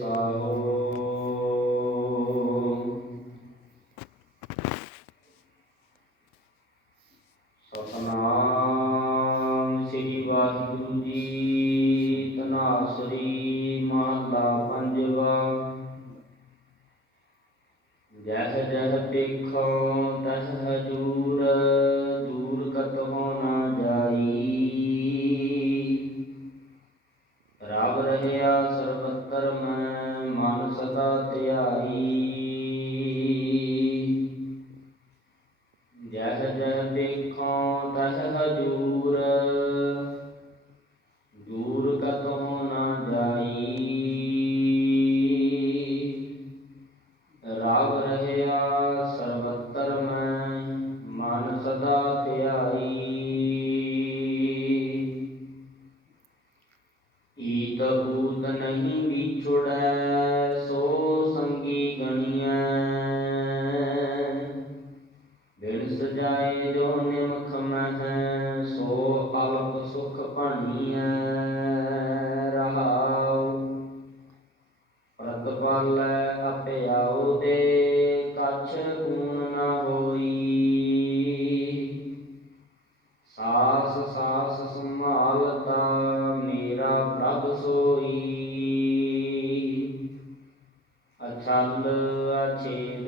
ਸਾਹੋ ਸਤਿਨਾਮ ਸ੍ਰੀ ਵਾਹਿਗੁਰੂ ਜੀ। ਧਨਾਸਰੀ ਮਹਲਾ ਪੰਜਵਾ। ਜਹ ਜਹ ਦੇਖੋ ਤਹ ਹਜੂਰ, ਦੂਰ ਕਤਹੁ ਨਾ ਜਾਈ। ਰਵ ਰਹਿਆ ਸਰਬਤਰ ਮੈਂ, ਮਨ ਸਦਾ ਧਿਆਈ। ਜਹ ਜਹ ਦੇਖੋ ਤਹ ਹਜੂਰ, ਦੂਰ ਕਤਹੁ ਨਾ ਜਾਈ। ਰਵ ਰਹਿਆ ਸਰਬਤਰ ਮੈਂ, ਮਨ ਸਦਾ ਧਿਆਈ। ਈਤ ਊਤ ਨਹੀਂ ਵਿਛੁੜੈ, ਸੋ ਸੰਗੀ ਗਣੀਐ। ਬਿਨ ਸਜਾਏ ਜੋ ਨਿਮਖ ਮਹਿ, ਸੋ ਅਲਪ ਸੁਖ ਭਾਣੀਐ। ਰਹਾਉ ਪ੍ਰਤਪਾਲੈ ਅਪਿਆਉ ਦੇ, ਕਛ ਕੂਣ ਨ ਹੋਈ। ਸਾਸ ਸਾਸ ਸੰਭਾਲਤਾ, ਮੇਰਾ ਪ੍ਰਭ ਸੋਈ। ਅਛਲ ਅਛੇਲ